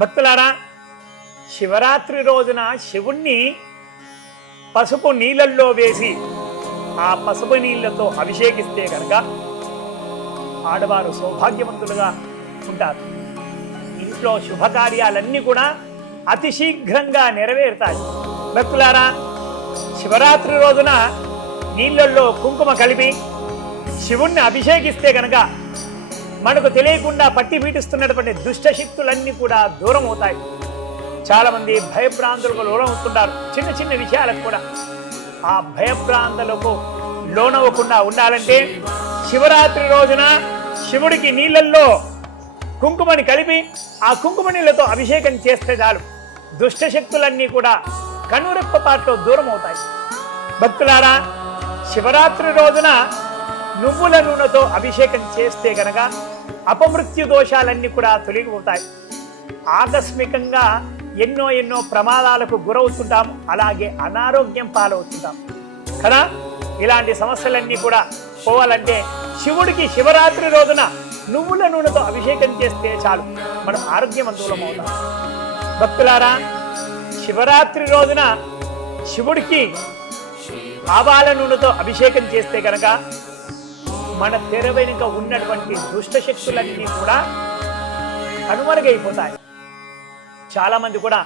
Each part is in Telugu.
భక్తులారా, శివరాత్రి రోజున శివుణ్ణి పసుపు నీళ్ళల్లో వేసి ఆ పసుపు నీళ్లతో అభిషేకిస్తే కనుక ఆడవారు సౌభాగ్యవంతులుగా ఉంటారు. ఇంట్లో శుభకార్యాలన్నీ కూడా అతి శీఘ్రంగా నెరవేరుతాయి. భక్తులారా, శివరాత్రి రోజున నీళ్ళల్లో కుంకుమ కలిపి శివుణ్ణి అభిషేకిస్తే కనుక మనకు తెలియకుండా పట్టి పీటిస్తున్నటువంటి దుష్ట శక్తులన్నీ కూడా దూరం అవుతాయి. చాలా మంది భయభ్రాంతులకు లోనవుతుంటారు. చిన్న చిన్న విషయాలకు కూడా ఆ భయభ్రాంతులకు లోనవ్వకుండా ఉండాలంటే శివరాత్రి రోజున శివుడికి నీళ్ళల్లో కుంకుమని కలిపి ఆ కుంకుమ నీళ్ళతో అభిషేకం చేస్తే చాలు దుష్ట శక్తులన్నీ కూడా కనురెప్పపాట్లో దూరం అవుతాయి. భక్తులారా, శివరాత్రి రోజున నువ్వుల నూనెతో అభిషేకం చేస్తే గనక అపమృత్యు దోషాలన్నీ కూడా తొలగిపోతాయి. ఆకస్మికంగా ఎన్నో ప్రమాదాలకు గురవుతుంటాం, అలాగే అనారోగ్యం పాలవుతుంటాం కదా. ఇలాంటి సమస్యలన్నీ కూడా పోవాలంటే శివుడికి శివరాత్రి రోజున నువ్వుల నూనెతో అభిషేకం చేస్తే చాలు మనం ఆరోగ్యవంతులం అవుతాం. భక్తులారా, శివరాత్రి రోజున శివుడికి ఆవాల నూనెతో అభిషేకం చేస్తే కనుక మన తెర వెనుక ఉన్నటువంటి దుష్ట శక్తులన్నీ కూడా కనుమరుగైపోతాయి. చాలా మంది కూడా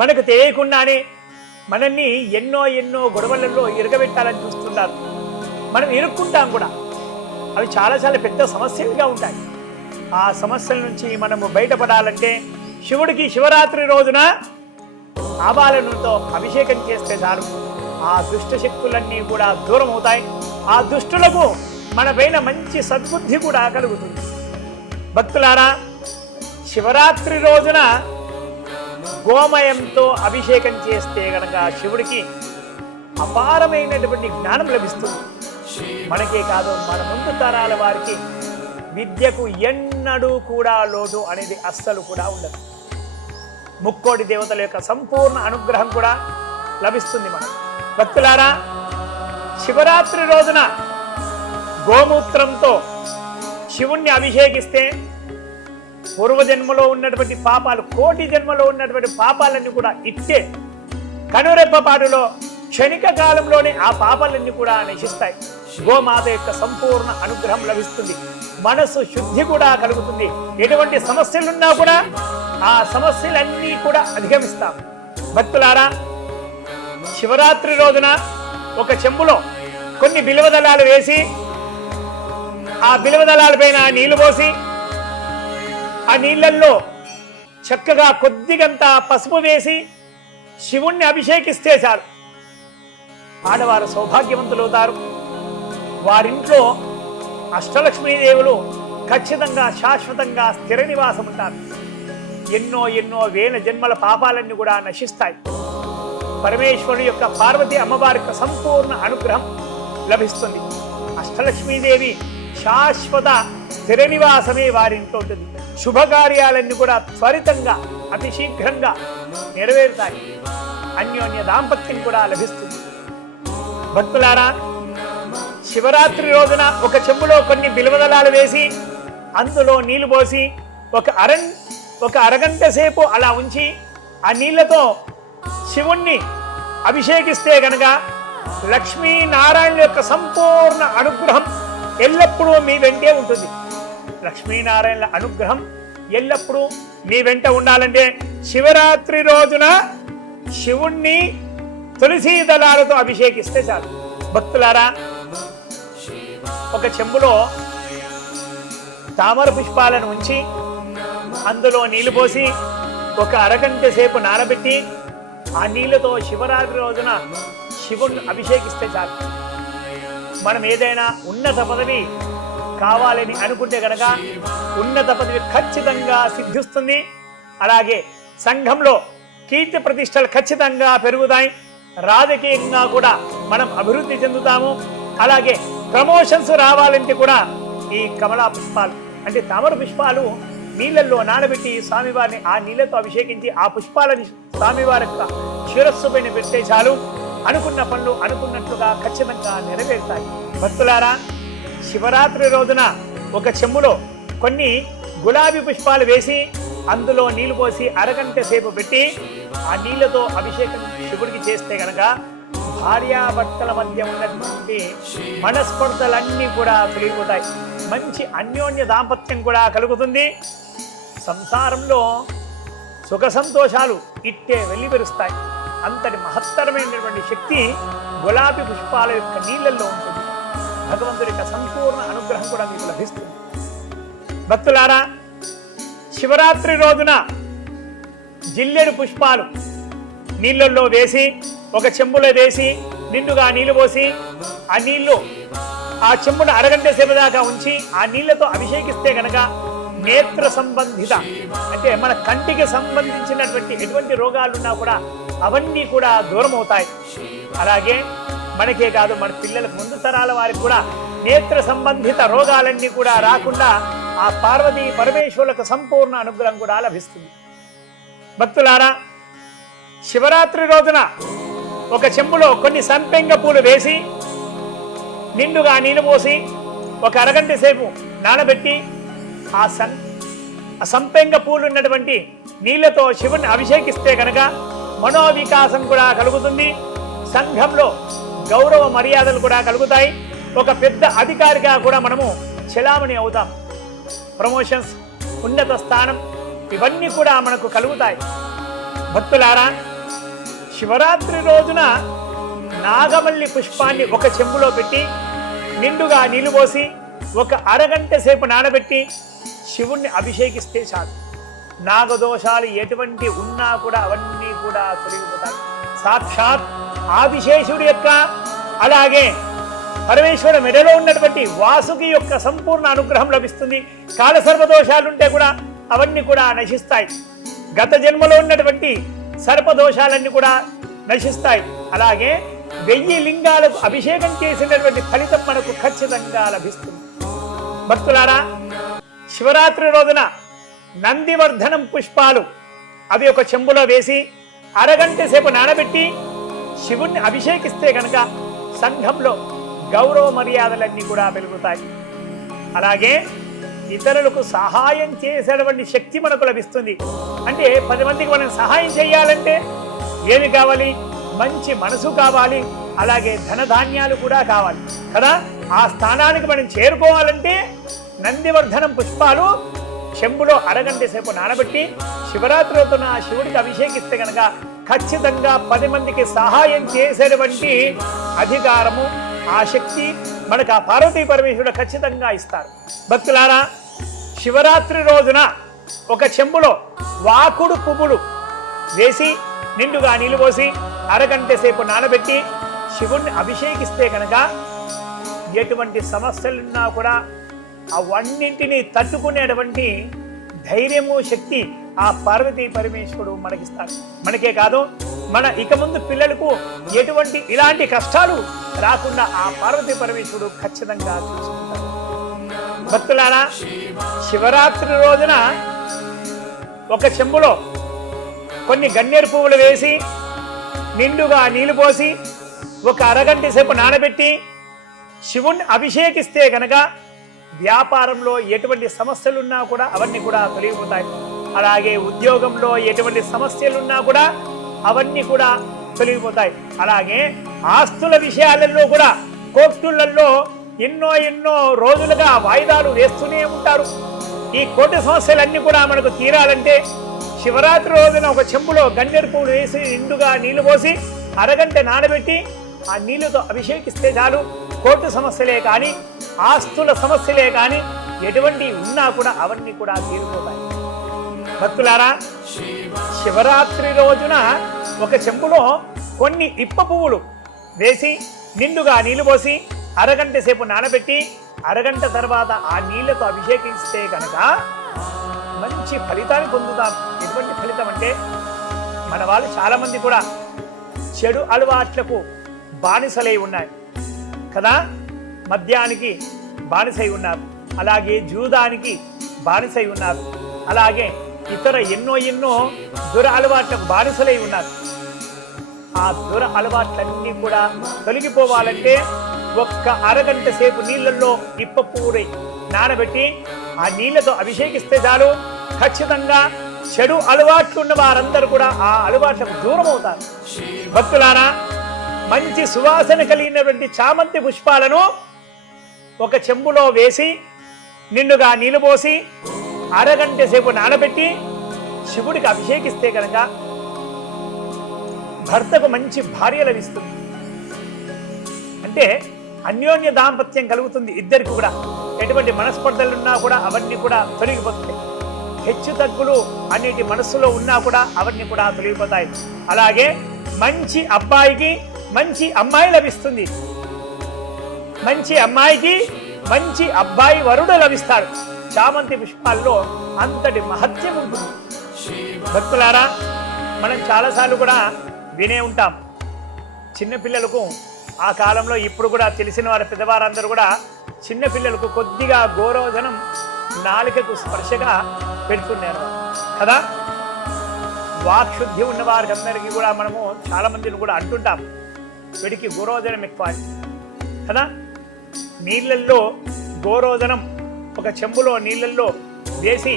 మనకు తెలియకుండానే మనల్ని ఎన్నో గొడవలలో ఇరగబెట్టాలని చూస్తుంటారు. మనం ఇరుక్కుంటాం కూడా. అవి చాలా పెద్ద సమస్యలుగా ఉంటాయి. ఆ సమస్యల నుంచి మనము బయటపడాలంటే శివుడికి శివరాత్రి రోజున ఆవాలనుతో అభిషేకం చేస్తే చాలు ఆ దుష్ట శక్తులన్నీ కూడా దూరం అవుతాయి. ఆ దుష్టులకు మన పైన మంచి సద్బుద్ధి కూడా కలుగుతుంది. భక్తులారా, శివరాత్రి రోజున గోమయంతో అభిషేకం చేస్తే గనక శివుడికి అపారమైనటువంటి జ్ఞానం లభిస్తుంది. మనకే కాదు, మన ముందు తరాల వారికి విద్యకు ఎన్నడూ కూడా లోటు అనేది అస్సలు కూడా ఉండదు. ముక్కోటి దేవతల యొక్క సంపూర్ణ అనుగ్రహం కూడా లభిస్తుంది మనకు. భక్తులారా, శివరాత్రి రోజున గోమూత్రంతో శివుణ్ణి అభిషేకిస్తే పూర్వజన్మలో ఉన్నటువంటి పాపాలు, కోటి జన్మలో ఉన్నటువంటి పాపాలన్నీ కూడా ఇట్టే కనురెప్పపాటులో క్షణిక కాలంలోనే ఆ పాపాలన్నీ కూడా నశిస్తాయి. గోమాత యొక్క సంపూర్ణ అనుగ్రహం లభిస్తుంది. మనసు శుద్ధి కూడా కలుగుతుంది. ఎటువంటి సమస్యలున్నా కూడా ఆ సమస్యలన్నీ కూడా అధిగమిస్తాం. భక్తులారా, శివరాత్రి రోజున ఒక చెంబులో కొన్ని బిల్వదళాలు వేసి ఆ బిల్వదళాల పైన నీళ్లు పోసి ఆ నీళ్లల్లో చక్కగా కొద్దిగంత పసుపు వేసి శివుణ్ణి అభిషేకిస్తే చాలు ఆడవారు సౌభాగ్యవంతులు అవుతారు. వారింట్లో అష్టలక్ష్మీదేవులు ఖచ్చితంగా శాశ్వతంగా స్థిర నివాసం ఉంటారు. ఎన్నో వేల జన్మల పాపాలన్నీ కూడా నశిస్తాయి. పరమేశ్వరుడు యొక్క పార్వతీ అమ్మవారి యొక్క సంపూర్ణ అనుగ్రహం లభిస్తుంది. అష్టలక్ష్మీదేవి శాశ్వత స్థిర నివాసమే వారింట్లో ఉంటుంది. శుభకార్యాలన్నీ కూడా త్వరితంగా అతి శీఘ్రంగా నెరవేరుతాయి. అన్యోన్య దాంపత్యం కూడా లభిస్తుంది. భక్తులారా, శివరాత్రి రోజున ఒక చెంబులో కొన్ని బిల్వదళాలు వేసి అందులో నీళ్లు పోసి ఒక అరగంట సేపు అలా ఉంచి ఆ నీళ్లతో శివుణ్ణి అభిషేకిస్తే గనక లక్ష్మీనారాయణ యొక్క సంపూర్ణ అనుగ్రహం ఎల్లప్పుడూ మీ వెంటే ఉంటుంది. లక్ష్మీనారాయణ అనుగ్రహం ఎల్లప్పుడూ మీ వెంట ఉండాలంటే శివరాత్రి రోజున శివుణ్ణి తులసీ దళాలతో అభిషేకిస్తే చాలు. భక్తులారా, ఒక చెంబులో తామర పుష్పాలను ఉంచి అందులో నీళ్లు పోసి ఒక అరగంట సేపు నానబెట్టి ఆ నీళ్లతో శివరాత్రి రోజున శివుణ్ణి అభిషేకిస్తే చాలు. మనం ఏదైనా ఉన్నత పదవి కావాలని అనుకుంటే కనుక ఉన్నత పదవి ఖచ్చితంగా సిద్ధిస్తుంది. అలాగే సంఘంలో కీర్తి ప్రతిష్టలు ఖచ్చితంగా పెరుగుతాయి. రాజకీయంగా కూడా మనం అభివృద్ధి చెందుతాము. అలాగే ప్రమోషన్స్ రావాలంటే కూడా ఈ కమలా పుష్పాలు అంటే తామర పుష్పాలు నీళ్ళల్లో నానబెట్టి స్వామివారిని ఆ నీళ్లతో అభిషేకించి ఆ పుష్పాలని స్వామివారి యొక్క శిరస్సు పైన పెడితే చాలు అనుకున్న పనులు అనుకున్నట్లుగా ఖచ్చితంగా నెరవేరుతాయి. భక్తులారా, శివరాత్రి రోజున ఒక చెంబులో కొన్ని గులాబీ పుష్పాలు వేసి అందులో నీళ్లు పోసి అరగంట సేపు పెట్టి ఆ నీళ్లతో అభిషేకం శివుడికి చేస్తే గనక భార్యాభర్తల మధ్య ఉన్నటువంటి మనస్పర్ధలన్నీ కూడా తొలగిపోతాయి. మంచి అన్యోన్య దాంపత్యం కూడా కలుగుతుంది. సంసారంలో సుఖ సంతోషాలు ఇట్టే వెల్లివిరుస్తాయి. అంతటి మహత్తరమైనటువంటి శక్తి గులాబీ పుష్పాల యొక్క నీళ్ళల్లో ఉంటుంది. భగవంతుడి యొక్క సంపూర్ణ అనుగ్రహం కూడా మీకు లభిస్తుంది. భక్తులారా, శివరాత్రి రోజున జిల్లెడు పుష్పాలు నీళ్ళల్లో వేసి ఒక చెంబులో వేసి నిండుగా నీళ్లు పోసి ఆ నీళ్లు ఆ చెంబును అరగంట సేపు దాకా ఉంచి ఆ నీళ్లతో అభిషేకిస్తే గనక నేత్ర సంబంధిత అంటే మన కంటికి సంబంధించినటువంటి ఎటువంటి రోగాలున్నా కూడా అవన్నీ కూడా దూరం అవుతాయి. అలాగే మనకే కాదు, మన పిల్లలకు ముందు తరాల వారికి కూడా నేత్ర సంబంధిత రోగాలన్నీ కూడా రాకుండా ఆ పార్వతీ పరమేశ్వరులకు సంపూర్ణ అనుగ్రహం కూడా లభిస్తుంది. భక్తులారా, శివరాత్రి రోజున ఒక చెంబులో కొన్ని సంపెంగ పూలు వేసి నిండుగా నీళ్ళు పోసి ఒక అరగంట సేపు నానబెట్టి ఆ సంపెంగ పూలు ఉన్నటువంటి నీళ్లతో శివుని అభిషేకిస్తే కనుక మనోవికాసం కూడా కలుగుతుంది. సంఘంలో గౌరవ మర్యాదలు కూడా కలుగుతాయి. ఒక పెద్ద అధికారిగా కూడా మనము చెలామణి అవుతాం. ప్రమోషన్స్, ఉన్నత స్థానం ఇవన్నీ కూడా మనకు కలుగుతాయి. భక్తులారా, శివరాత్రి రోజున నాగమల్లి పుష్పాన్ని ఒక చెంబులో పెట్టి నిండుగా నీళ్లు పోసి ఒక అరగంట సేపు నానబెట్టి శివుణ్ణి అభిషేకిస్తే చాలు. నాగదోషాలు ఎటువంటి ఉన్నా కూడా అవన్నీ కూడా తొలగిపోతాయి. సాక్షాత్ ఆదిశేషుడి యొక్క అలాగే పరమేశ్వర మెడలో ఉన్నటువంటి వాసుకి యొక్క సంపూర్ణ అనుగ్రహం లభిస్తుంది. కాలసర్పదోషాలుంటే కూడా అవన్నీ కూడా నశిస్తాయి. గత జన్మలో ఉన్నటువంటి సర్పదోషాలన్నీ కూడా నశిస్తాయి. అలాగే 1000 లింగాలకు అభిషేకం చేసినటువంటి ఫలితం మనకు ఖచ్చితంగా లభిస్తుంది. భక్తులారా, శివరాత్రి రోజున నందివర్ధనం పుష్పాలు అవి ఒక చెంబులో వేసి అరగంట సేపు నానబెట్టి శివుణ్ణి అభిషేకిస్తే కనుక సంఘంలో గౌరవ మర్యాదలన్నీ కూడా పెరుగుతాయి. అలాగే ఇతరులకు సహాయం చేసేటువంటి శక్తి మనకు లభిస్తుంది. అంటే 10 మందికి మనం సహాయం చేయాలంటే ఏమి కావాలి? మంచి మనసు కావాలి, అలాగే ధనధాన్యాలు కూడా కావాలి కదా. ఆ స్థానానికి మనం చేరుకోవాలంటే నందివర్ధనం పుష్పాలు చెంబులో అరగంట సేపు నానబెట్టి శివరాత్రి రోజున శివుడికి అభిషేకిస్తే కనుక ఖచ్చితంగా 10 మందికి సహాయం చేసేటువంటి అధికారము, ఆ శక్తి మనకు ఆ పార్వతీ పరమేశ్వరుడు ఖచ్చితంగా ఇస్తారు. భక్తులారా, శివరాత్రి రోజున ఒక చెంబులో వాకుడు పువ్వులు వేసి నిండుగా నీళ్లు పోసి అరగంట సేపు నానబెట్టి శివుణ్ణి అభిషేకిస్తే కనుక ఎటువంటి సమస్యలున్నా కూడా అవన్నింటినీ తట్టుకునేటువంటి ధైర్యము, శక్తి ఆ పార్వతీ పరమేశ్వరుడు మనకిస్తాడు. మనకే కాదు, మన ఇక ముందు పిల్లలకు ఎటువంటి ఇలాంటి కష్టాలు రాకుండా ఆ పార్వతీ పరమేశ్వరుడు ఖచ్చితంగా చూసుకుంటాడు. భక్తులారా, శివరాత్రి రోజున ఒక చెంబులో కొన్ని గన్నేరు పువ్వులు వేసి నిండుగా నీళ్లు పోసి ఒక అరగంట సేపు నానబెట్టి శివుణ్ణి అభిషేకిస్తే కనుక వ్యాపారంలో ఎటువంటి సమస్యలున్నా కూడా అవన్నీ కూడా తొలగిపోతాయి. అలాగే ఉద్యోగంలో ఎటువంటి సమస్యలున్నా కూడా అవన్నీ కూడా తొలగిపోతాయి. అలాగే ఆస్తుల విషయాలలో కూడా కోర్టులలో ఎన్నో రోజులుగా వాయిదాలు వేస్తూనే ఉంటారు. ఈ కోర్టు సమస్యలన్నీ కూడా మనకు తీరాలంటే శివరాత్రి రోజున ఒక చెంబులో గన్నేరు పువ్వులు వేసి నిండుగా నీళ్లు పోసి అరగంట నానబెట్టి ఆ నీళ్లతో అభిషేకిస్తే చాలు. కోర్టు సమస్యలే కానీ, ఆస్తుల సమస్యలే కానీ ఎటువంటి ఉన్నా కూడా అవన్నీ కూడా తీరిపోతాయి. భక్తులారా, శివరాత్రి రోజున ఒక చెంబులో కొన్ని ఇప్ప పువ్వులు వేసి నిండుగా నీళ్లు పోసి అరగంట సేపు నానబెట్టి అరగంట తర్వాత ఆ నీళ్లతో అభిషేకిస్తే కనుక మంచి ఫలితాన్ని పొందుతాం. ఎటువంటి ఫలితం అంటే, మన వాళ్ళు చాలా మంది కూడా చెడు అలవాట్లకు బానిసలై ఉన్నాయి కదా. మద్యానికి బానిసై ఉన్నారు, అలాగే జూదానికి బానిసై ఉన్నారు, అలాగే ఇతర ఎన్నో దుర అలవాట్లకు బానిసలై ఉన్నారు. ఆ దుర అలవాట్లన్నీ కూడా తొలగిపోవాలంటే ఒక్క అరగంట సేపు నీళ్ళల్లో ఇప్ప పువ్వుని నానబెట్టి ఆ నీళ్లతో అభిషేకిస్తే చాలు. ఖచ్చితంగా చెడు అలవాట్లు ఉన్న వారందరూ కూడా ఆ అలవాట్లకు దూరం అవుతారు. భక్తులారా, మంచి సువాసన కలిగినటువంటి చామంతి పుష్పాలను ఒక చెంబులో వేసి నిండుగా నీళ్లు పోసి అరగంట సేపు నానబెట్టి శివుడికి అభిషేకిస్తే కనుక భర్తకు మంచి భార్య లభిస్తుంది. అంటే అన్యోన్య దాంపత్యం కలుగుతుంది. ఇద్దరికి కూడా ఎటువంటి మనస్పర్ధలున్నా కూడా అవన్నీ కూడా తొలగిపోతాయి. హెచ్చు తగ్గులు అనేటి మనస్సులో ఉన్నా కూడా అవన్నీ కూడా తొలగిపోతాయి. అలాగే మంచి అబ్బాయికి మంచి అమ్మాయి లభిస్తుంది. మంచి అమ్మాయికి మంచి అబ్బాయి వరుడు లభిస్తాడు. చామంతి పుష్పాల్లో అంతటి మహత్యం ఉంటుంది. భక్తులారా, మనం చాలాసార్లు కూడా వినే ఉంటాం. చిన్నపిల్లలకు ఆ కాలంలో ఇప్పుడు కూడా తెలిసిన వారి పెద్దవారందరూ కూడా చిన్నపిల్లలకు కొద్దిగా గోరోజనం నాలికకు స్పర్శగా పెడుతున్నారు కదా. వాక్శుద్ధి ఉన్న వారికి అందరికీ కూడా మనము చాలా మందిని కూడా అంటుంటాం, వీడికి గోరోజనం ఎక్కువ కదా. నీళ్ళల్లో గోరోజనం ఒక చెంబులో నీళ్ళల్లో వేసి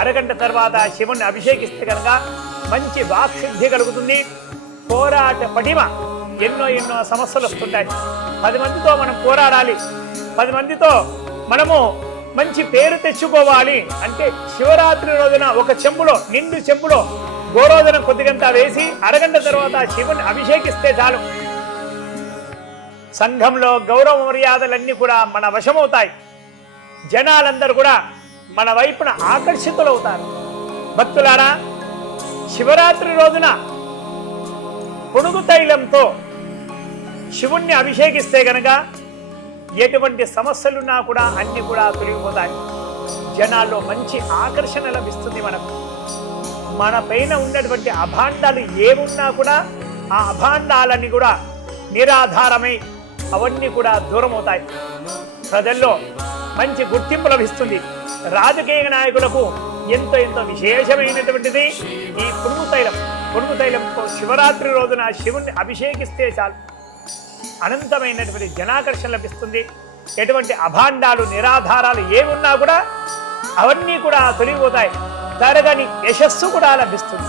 అరగంట తర్వాత శివుణ్ణి అభిషేకిస్తే కనుక మంచి వాక్శుద్ధి కలుగుతుంది. పోరాట పటిమ, ఎన్నో సమస్యలు వస్తుంటాయి. 10 మందితో మనం పోరాడాలి, 10 మందితో మనము మంచి పేరు తెచ్చుకోవాలి అంటే శివరాత్రి రోజున ఒక చెంబులో నిండు చెంబులో గోరోజనం కొద్దిగంత వేసి అరగంట తర్వాత శివుని అభిషేకిస్తే చాలు. సంఘంలో గౌరవ మర్యాదలన్నీ కూడా మన వశమవుతాయి. జనాలందరూ కూడా మన వైపున ఆకర్షితులవుతారు. భక్తులారా, శివరాత్రి రోజున పునుగు తైలంతో శివుణ్ణి అభిషేకిస్తే గనక ఎటువంటి సమస్యలున్నా కూడా అన్ని కూడా తొలగిపోతాయి. జనాల్లో మంచి ఆకర్షణ లభిస్తుంది. మన పైన ఉన్నటువంటి అభాండాలు ఏమున్నా కూడా ఆ అభాండాలన్నీ కూడా నిరాధారమై అవన్నీ కూడా దూరం అవుతాయి. ప్రజల్లో మంచి గుర్తింపు లభిస్తుంది. రాజకీయ నాయకులకు ఎంతో విశేషమైనటువంటిది ఈ పునుగు తైలం. పునుగు తైలంతో శివరాత్రి రోజున శివుణ్ణి అభిషేకిస్తే చాలు అనంతమైనటువంటి జనాకర్షణ లభిస్తుంది. ఎటువంటి అభాండాలు నిరాధారాలు ఏమున్నా కూడా అవన్నీ కూడా తొలగిపోతాయి. తరగని యశస్సు కూడా లభిస్తుంది.